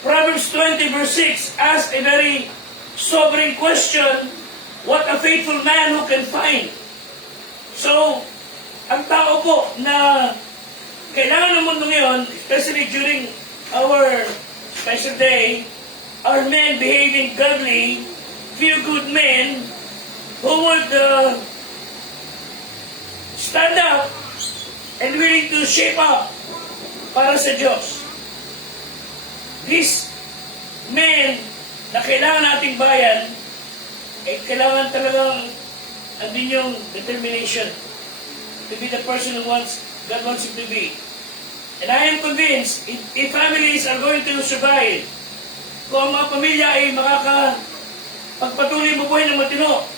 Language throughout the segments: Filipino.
Proverbs 20 verse 6 asks a very sobering question, what a faithful man who can find. So, ang tao po na kailangan ng mundo ngayon, especially during our special day, are men behaving godly, feel-good men who would stand up and willing to shape up para sa Diyos. These men na kailangan nating bayan, ay kailangan talagang andin yung determination to be the person who God wants you to be. And I am convinced, if families are going to survive, kung ang mga pamilya ay makakapagpatuloy mabuhay ng matino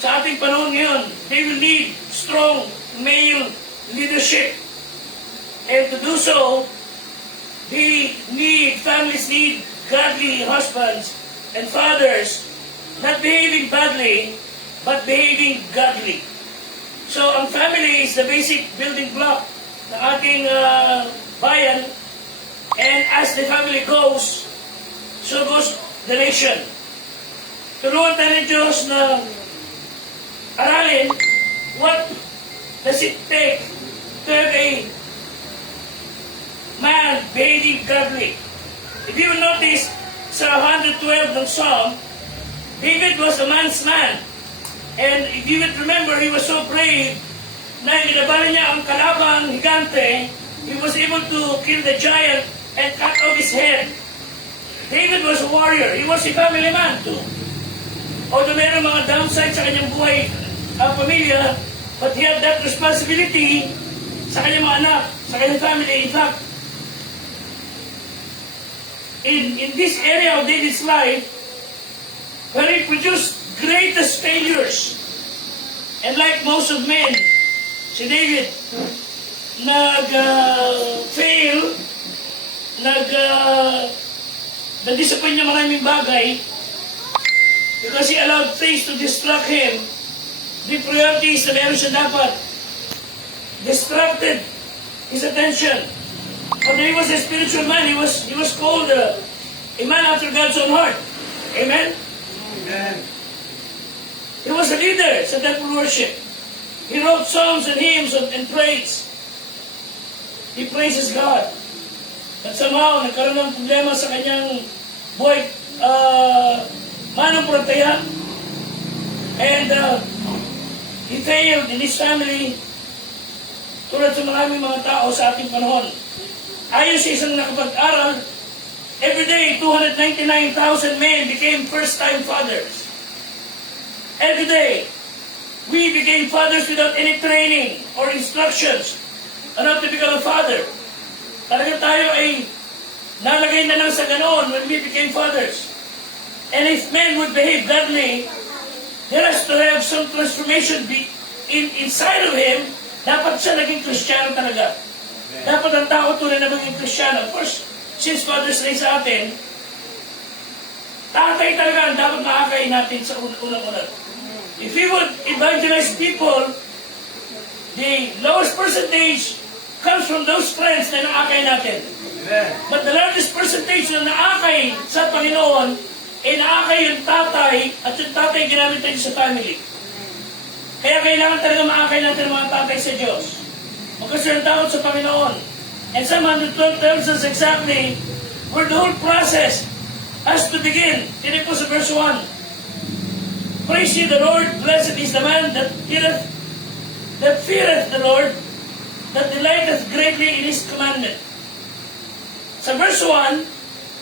sa ating panahon ngayon, they will need strong male leadership. And to do so, families need godly husbands and fathers, not behaving badly, but behaving godly. So, ang family is the basic building block ng ating bayan, and as the family goes, so goes the nation. Tulungan tayo ng Diyos na aralin what does it take to have a man behaving godly. If you will notice, sa 112 ng Psalm, David was a man's man. And if you would remember, he was so brave na inabalan niya ang kalabang higante, he was able to kill the giant and cut off his head. David was a warrior. He was a family man too. Although meron mga downside sa kanyang buhay, ang pamilya, but he had that responsibility sa kanyang mga anak, sa kanyang family. In fact, in this area of David's life, where he produced greatest failures, and like most of men, si David nag-fail, na-disappoint niya maraming bagay because he allowed things to distract him. The priorities na meron siya dapat distracted his attention. Although he was a spiritual man, he was called a man after God's own heart. Amen? Amen. He was a leader sa temple worship. He wrote songs and hymns and praise. He praises God. But somehow, nagkaroon ng problema sa kanyang buhay, mananampalataya. And he failed in his family, tulad sa maraming mga tao sa ating panahon. Ayon sa isang nakapag-aral, every day, 299,000 men became first-time fathers. Every day, we became fathers without any training or instructions on how to become a father. Talaga tayo ay nalagay na lang sa ganoon when we became fathers. And if men would behave godly, there has to have some transformation inside of him. Dapat siya naging Kristiyano talaga. Dapat ang tao tunay na maging Kristiyano. Of course, since Father's Day sa atin, tatay talaga ang dapat maakay natin sa unang-unang. If we would evangelize people, the lowest percentage comes from those friends na naakay natin. Amen. But the largest percentage na naakay sa Panginoon, ay naakay yung tatay, at yung tatay ginamit natin sa family. Kaya kailangan talaga maakay natin ang mga tatay sa Diyos. Magkasunod takot sa Panginoon. And Psalm 112 tells us exactly where the whole process has to begin. Tinig po sa verse 1. Praise ye the Lord, blessed is the man that feareth the Lord, that delighteth greatly in His commandment. Sa verse 1,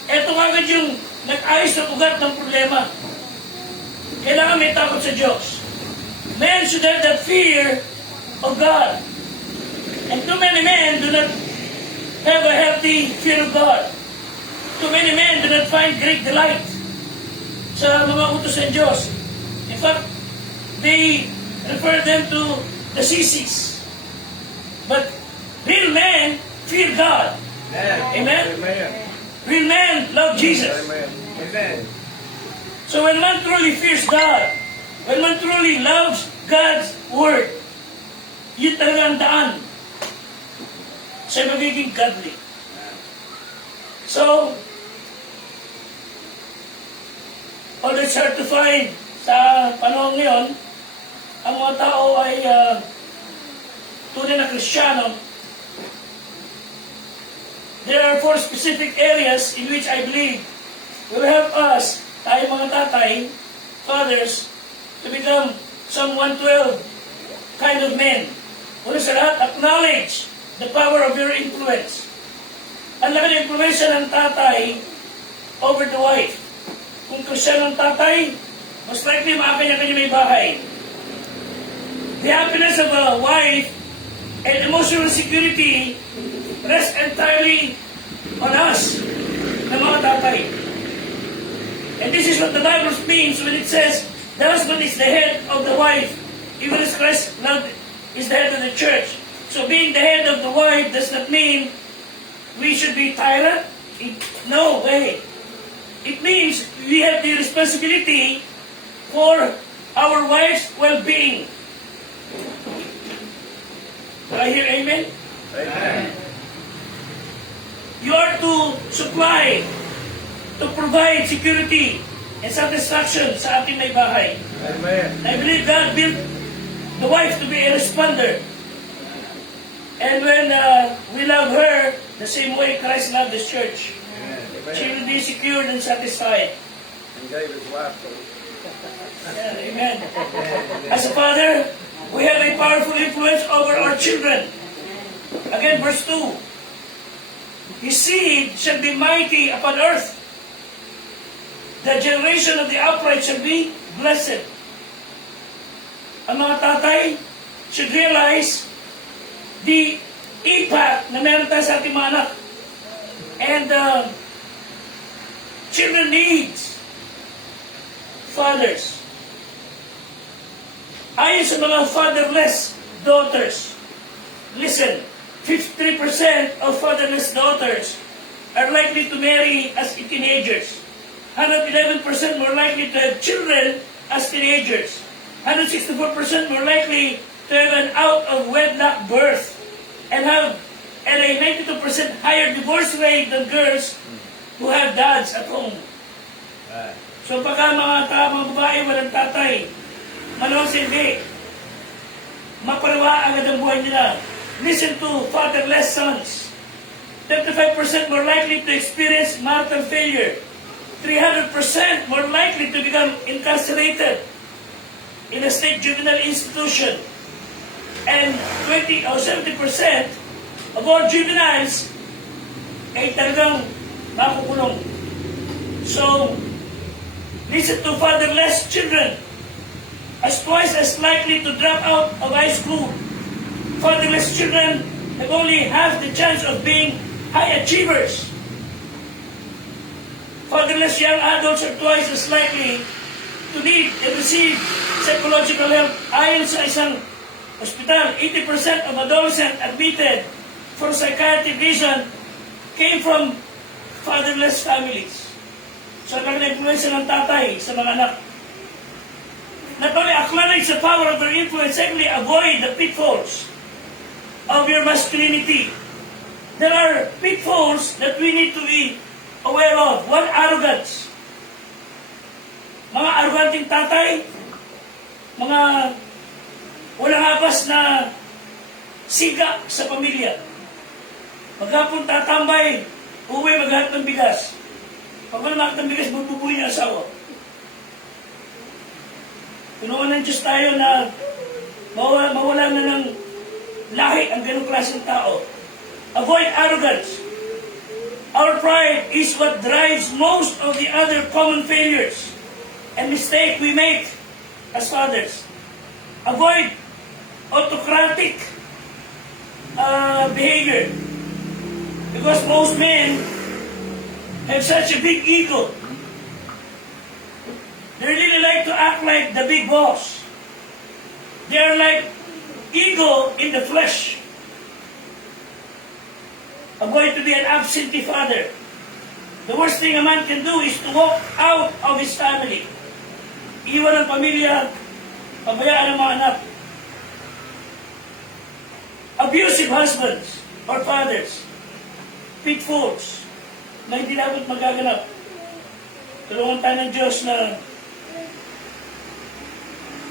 eto agad yung nag-ayos ng ugat ng problema. Kailangan may takot sa Diyos. Men should have that fear of God. And too many men do not have a healthy fear of God. Too many men do not find great delight sa mga utos ng Diyos. In fact, they refer them to the sissies. But real men fear God. Amen? Amen. Real men love Jesus. Amen. So when man truly fears God, when man truly loves God's Word, yun talaga ang daan sa magiging godly. So, although it's hard to find sa panahon ngayon, ang mga tao ay tunay na Kristiyano. There are 4 specific areas in which I believe will help us, tayo mga tatay, fathers, to become some 112 kind of men. Una sa lahat, acknowledge the power of your influence. Ang laki ng influensya ng tatay over the wife. Kung Kristiyano ng tatay, most likely makakanya-kanya may bahay. The happiness of a wife and emotional security rests entirely on us, ng mga tatay. And this is what the Bible means when it says, the husband is the head of the wife, even as Christ is the head of the church. So being the head of the wife does not mean we should be tyrant. No way. It means we have the responsibility for our wife's well-being. Do I hear amen? Amen. You are to supply, to provide security and satisfaction sa ating may bahay. Amen. I believe God built the wife to be a responder. And when we love her the same way Christ loved the church, she will be secured and satisfied. And gave his life for Yeah, amen. As a father, we have a powerful influence over our children. Again, verse 2. His seed shall be mighty upon earth. The generation of the upright shall be blessed. Ang mga tatay should realize the impact na meron tayo sa ating mga anak. And children needs fathers. Ayon sa mga fatherless daughters, listen, 53% of fatherless daughters are likely to marry as teenagers. 111% more likely to have children as teenagers. 164% more likely to have an out-of-wedlock birth and a 92% higher divorce rate than girls who have dads at home. So pagka mga babae walang tatay, malamang silbi, maparawa agad ang buhay nila. Listen to fatherless sons. 35% more likely to experience marital failure. 300% more likely to become incarcerated in a state juvenile institution. And 70% of all juveniles ay talagang makukulong. So, listen to fatherless children as twice as likely to drop out of high school. Fatherless children have only half the chance of being high achievers. Fatherless young adults are twice as likely to need and receive psychological help. Ayon sa isang hospital, 80% of adolescents admitted for psychiatric reason came from fatherless families. So, nakaka-influensya ng tatay sa mga anak. Not only acknowledge the power of their influence, secondly, avoid the pitfalls of your masculinity. There are pitfalls that we need to be aware of. One, arrogance. Mga arroganting tatay, mga walang habas na siga sa pamilya. Maghapon tatambay, uwi maghanap ng bigas. Pag wala makita ng bigas, bububuhin niya asawa. Tunuan ng Diyos tayo na mawala na ng lahi ang ganong klaseng tao. Avoid arrogance. Our pride is what drives most of the other common failures and mistakes we make as fathers. Avoid autocratic behavior. Because most men have such a big ego. They really like to act like the big boss. They are like ego in the flesh. Avoid to be an absentee father. The worst thing a man can do is to walk out of his family. Iwan ang pamilya, pabayaan ang mga anak. Abusive husbands or fathers. Pitfalls na hindi dapat magaganap. Tulungan tayo ng Diyos na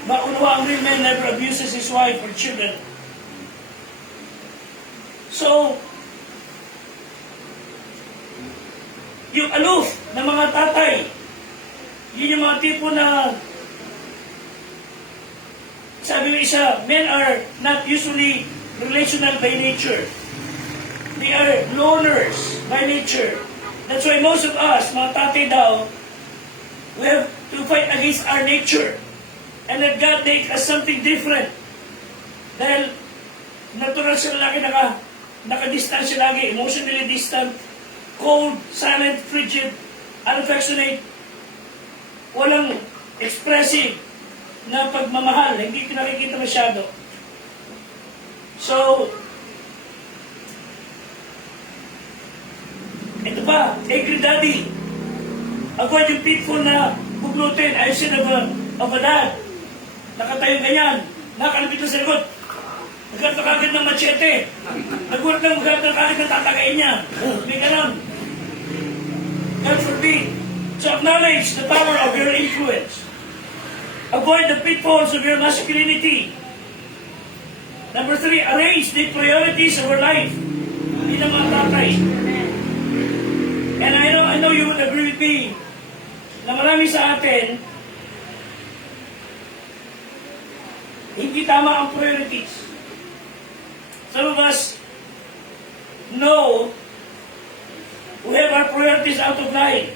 Maunawa ang real man never abuses his wife or children. So, yung aloof na mga tatay, yun yung mga tipo na, sabi mo isa, men are not usually relational by nature. They are loners by nature. That's why most of us, mga tatay daw, we have to fight against our nature. And that God make us something different. Dahil natural sa lalaki naka-distansya lagi, emotionally distant, cold, silent, frigid, unaffectionate, walang expressive na pagmamahal, hindi nakikita masyado. So, ito pa, angry daddy. Avoid yung pitfall na bugnutin. I've seen of a dad. Nakatayo ganyan. Nakalapit na sa likod. Nagkaroon kagad ng machete. Nagulat ng magkaroon kagad na tatagain niya. May ganon. God forbid. So acknowledge the power of your influence. Avoid the pitfalls of your masculinity. Number 3, arrange the priorities of your life. Hindi na mga tatay. And I know you will agree with me na marami sa atin hindi tama ang priorities. Some of us know we have our priorities out of line.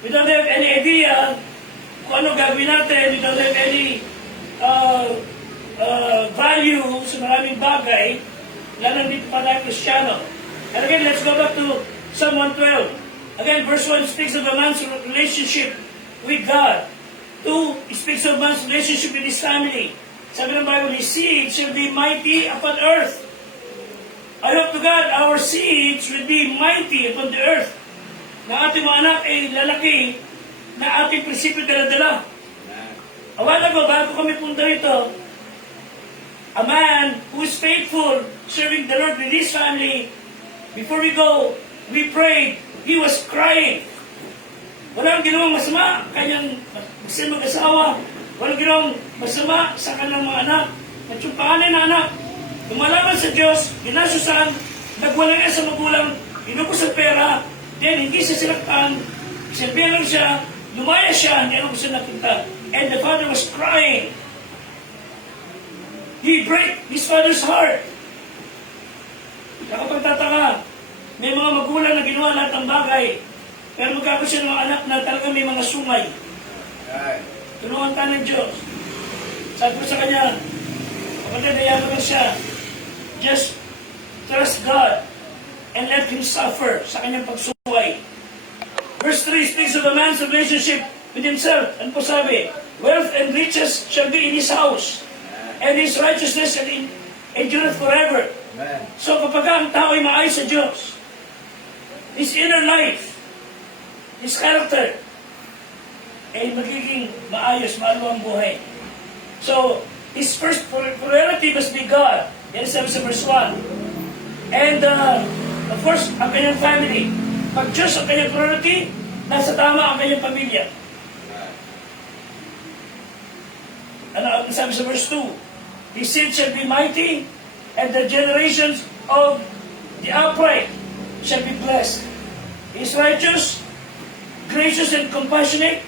We don't have any idea kung ano gagawin natin. We don't have any value sa maraming bagay, lalo dito pa tayo Kristiyano. And again, let's go back to Psalm 112. Again, verse 1 speaks of a man's relationship with God. 2, it speaks of man's relationship with his family. Sabi ng Bible, his seed shall be mighty upon earth. I hope to God, our seeds will be mighty upon the earth. Na ating mga anak ay lalaki na ating prinsipyo dala-dala. A while ago, bago kami punta rito, a man who is faithful, serving the Lord with his family, before we go, we prayed, he was crying. Walang ginawang masama, kanyang mag-asawa, walang ginawang masama sa kanyang mga anak. Natsumpahanin na anak, lumalaban sa Diyos, ginasusan, nagwalang sa magulang, inubos ang pera, then hindi siya silaktan, silbihan siya, lumaya siya, hindi ako siya napunta. And the father was crying. He break his father's heart. Nakapagtataka, may mga magulang na ginawa lahat ng bagay, pero magkakaroon siya ng mga anak na talaga may mga sungay. Tulungan ka ng Diyos. Sabi ko sa kanya, kapatid, nayaman lang siya. Just trust God and let Him suffer sa kanyang pagsuway. Verse 3 speaks of a man's relationship with himself. Ano po sabi? Wealth and riches shall be in his house, and his righteousness shall endure forever. Amen. So kapag ang tao ay maayos sa Diyos, his inner life, his character, ay magiging maayos, maluwang buhay. So, his first priority must be God. Yan sabi sa verse 1. And, of course, ang kanyang family. Pag Diyos ang kanyang priority, nasa tama ang kanyang pamilya. Ano ang sabi sa verse 2? His seed shall be mighty, and the generations of the upright shall be blessed. He is righteous, gracious and compassionate,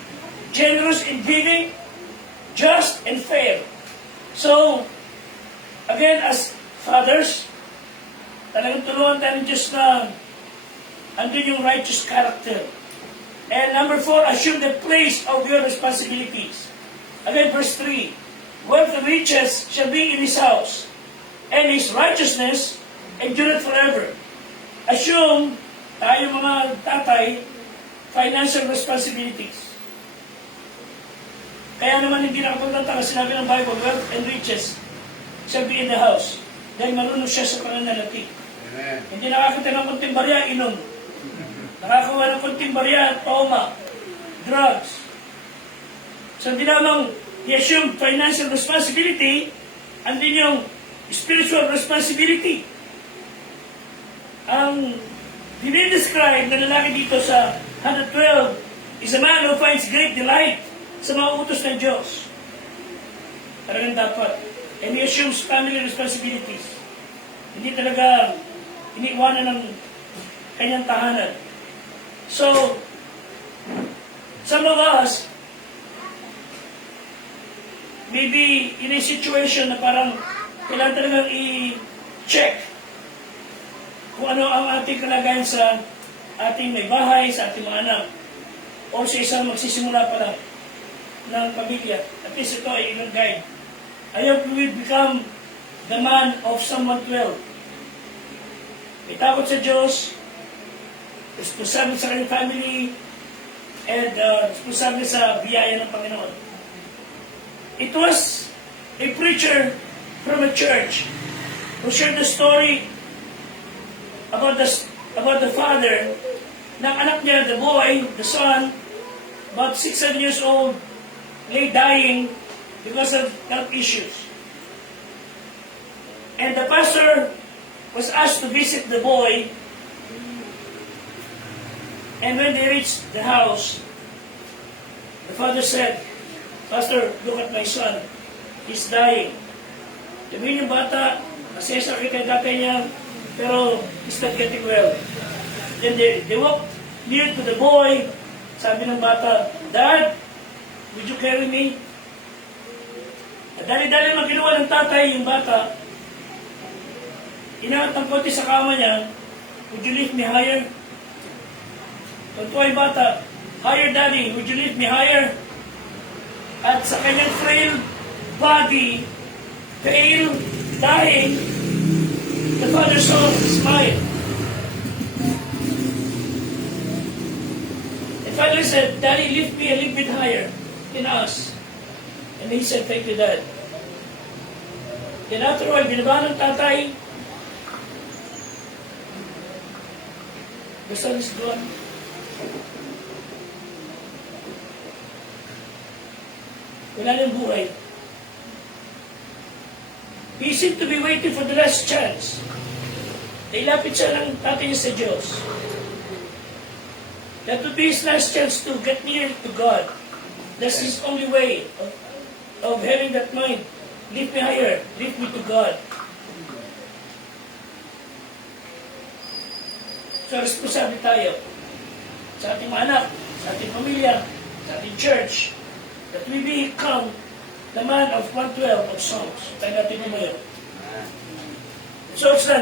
generous in giving, just and fair. So, again, as fathers, talagang tulungan tayo ng Diyos na andun yung righteous character. And number 4, assume the place of your responsibilities. Again, verse 3, wealth and riches shall be in his house, and his righteousness endureth forever. Assume, tayo mga tatay, financial responsibilities. Kaya naman hindi nakapagtataka, sinabi ng Bible, wealth and riches shall be in the house. Dahil marunong siya sa pananalati. Amen. Hindi nakakita ng kunting barya, inom. Nakakawa ng kunting barya, toma, drugs. So hindi lamang i-assume financial responsibility, andin yung spiritual responsibility. Ang dinidescribe na lalaki dito sa 112 is a man who finds great delight sa mga utos ng Diyos. Talagang dapat. And he assumes family responsibilities. Hindi talaga iniiwanan ng kanyang tahanan. So, some of us may be in a situation na parang kailangan talagang i-check kung ano ang ating kalagayan sa ating may bahay, sa ating mga anak, o sa isang magsisimula pa lang ng pamilya. At least ito ay ilang guide. I hope we will become the man of someone 12. May takot sa Diyos, responsable sa kanyang family, and responsable sa biyaya ng Panginoon. It was a preacher from a church who shared the story about the father ng anak niya, the boy, the son, about 6-7 years old, lay dying because of health issues. And the pastor was asked to visit the boy, and when they reached the house, the father said, "Pastor, look at my son. He's dying." Sabihin yung bata, masaya sakit kay tatay niya, pero he's not getting well. Then they walked near to the boy. Sabi ng bata, "Dad, would you carry me?" At dali-dali magiluwa ng tatay yung bata. Inaat ng konti sa kama niya, "Would you lift me higher?" Tuntua yung bata, "Higher, Daddy, would you lift me higher?" At sa kanyang frail body, frail, dying, the father saw a smile. The father said, "Daddy, lift me a little bit higher in us." And he said, "Thank you, Dad." Then after a while, binaba ng tatay. The son is gone. Wala nang buhay. He seemed to be waiting for the last chance. Nailapit siya ng tatay niya sa Diyos. That would be his last chance to get near to God. That's his only way of having that mind. Lift me higher. Lift me to God. So, responsable tayo sa ating mga anak, sa ating pamilya, sa ating church, that we become the man of 112 of songs. Tayo natin mo yun. So, it's